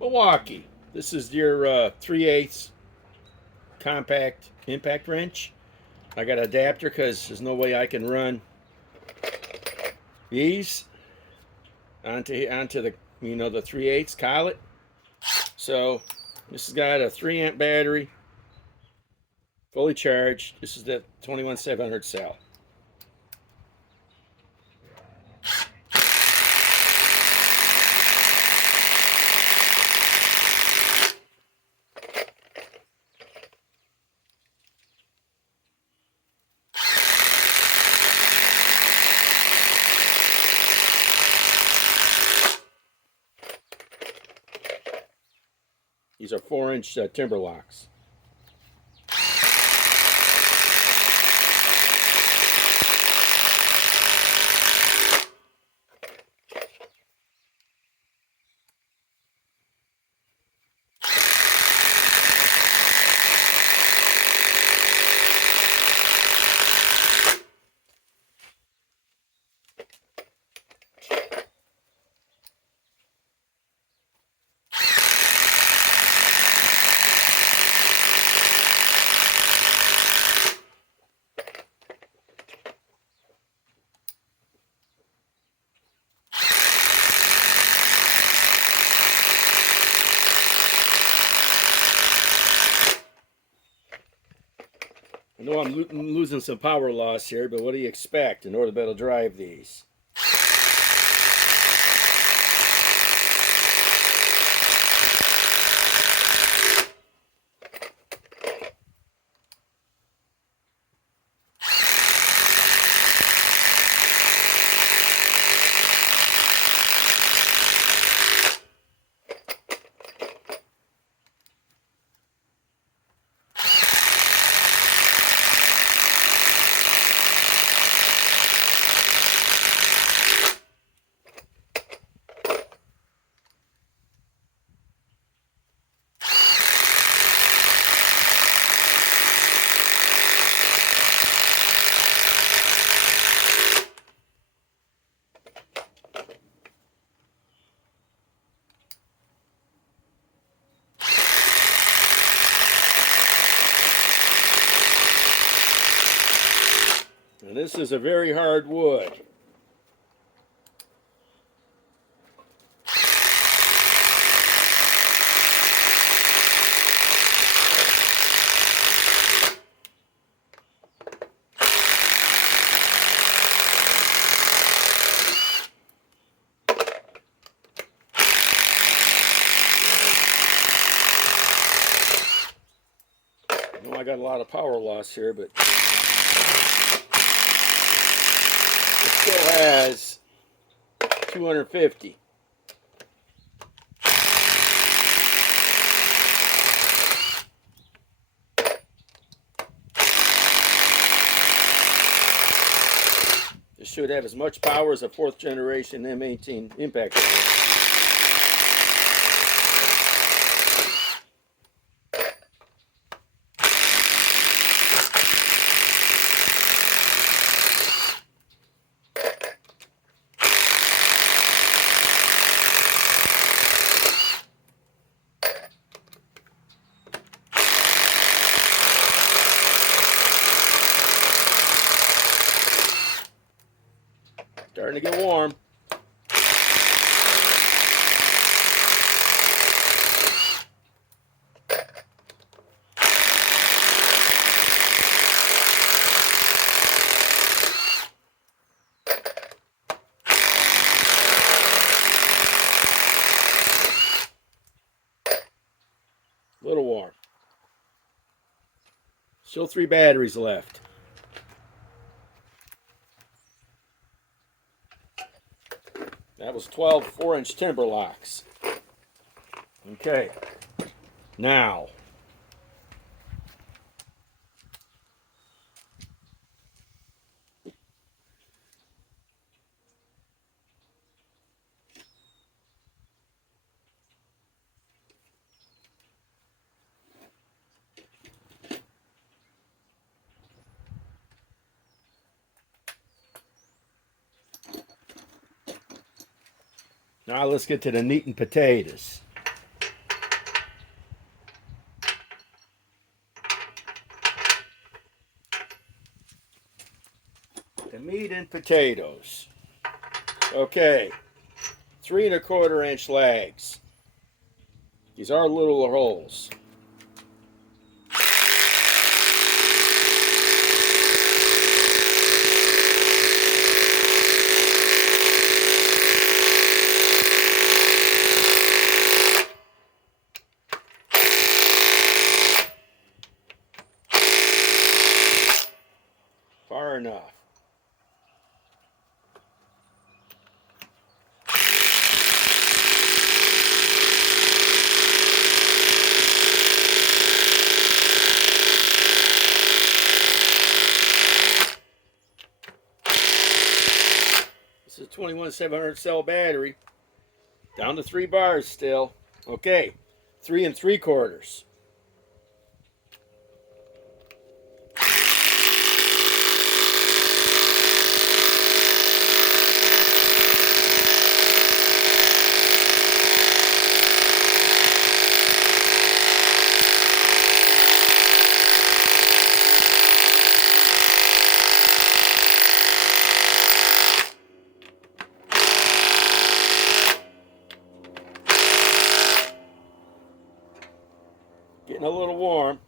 Milwaukee. This is your 3/8 compact impact wrench. I got an adapter because there's no way I can run these onto the the 3/8 collet. So this has got a 3 amp battery, fully charged. This is the 21700 cell. These are 4-inch timber locks. I know I'm losing some power loss here, but what do you expect in order to be able to drive these? And this is a very hard wood. I know I got a lot of power loss here, but it still has 250. This should have as much power as a 4th generation M18 impact wrench. Starting to get warm. A little warm. Still 3 batteries left. That was 12 4-inch timber locks. Okay, now let's get to the meat and potatoes. meat and potatoes. Okay, 3 1/4 inch lags. These are little holes. Far enough. This is a 21/700 cell battery. Down to 3 bars still. Okay, 3 3/4. Getting a little warm.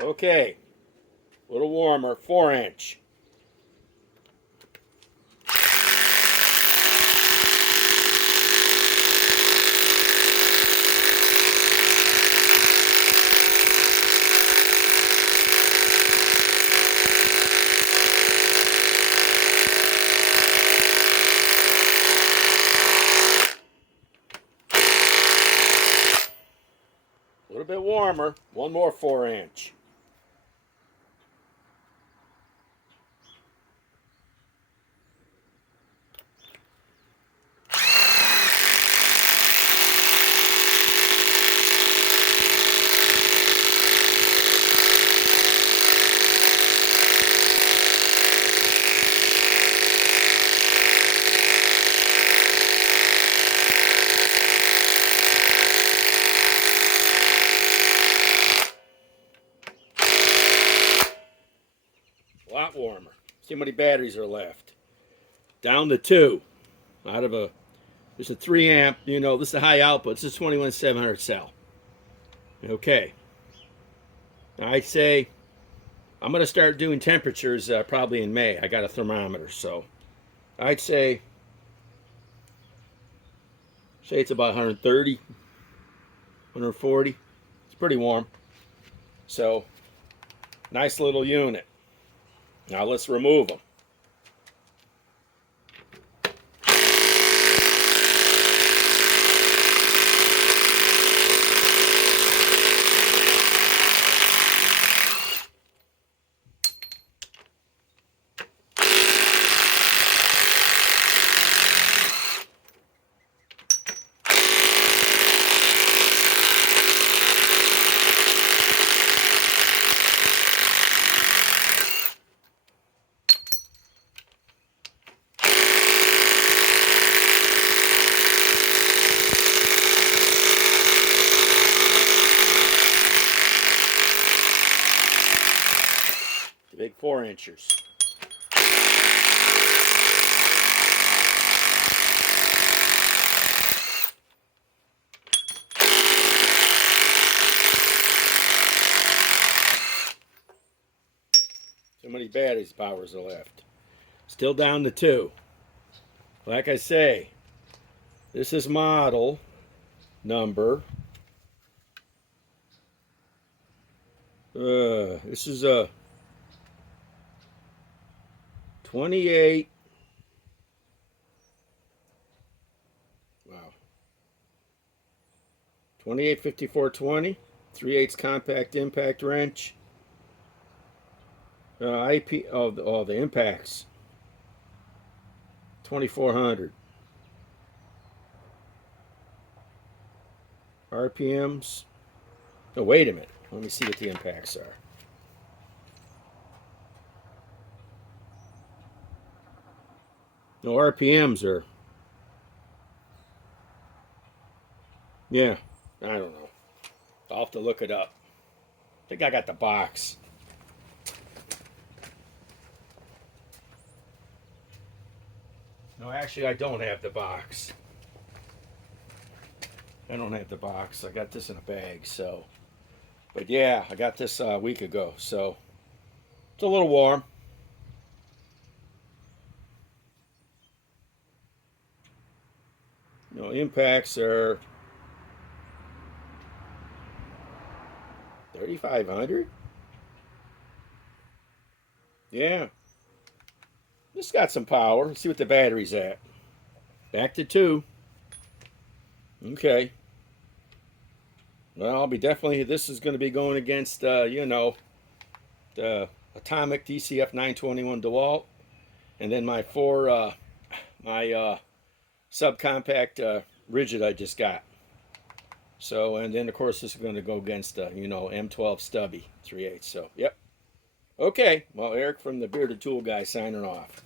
Okay, a little warmer, 4 inch. A little bit warmer, one more 4 inch. A lot warmer. See how many batteries are left. Down to 2 out of there's a 3 amp, you know, this is a high output. This is 21/700 cell. Okay. I'd say I'm going to start doing temperatures probably in May. I got a thermometer, so I'd say it's about 130, 140. It's pretty warm. So, nice little unit. Now let's remove them. Big 4 inchers. So many batteries powers are left. Still down to 2. Like I say, this is model number. This is a 28. Wow. 285420, 3/8 compact impact wrench. IP. Oh, the impacts. 2400. RPMs. Oh, wait a minute. Let me see what the impacts are. No, RPMs are, yeah, I don't know. I'll have to look it up. I think I got the box. No, actually, I don't have the box. I don't have the box. I got this in a bag, so. But yeah, I got this a week ago, so it's a little warm. No, impacts are 3,500. Yeah, this got some power. Let's see what the battery's at. Back to 2. Okay. Well, I'll be definitely. This is going to be going against, you know, the Atomic DCF 921 DeWalt, and then my subcompact rigid I just got. So, and then of course this is going to go against you know, M12 stubby 3/8. So, yep. Okay. Well, Eric from the Bearded Tool Guy signing off.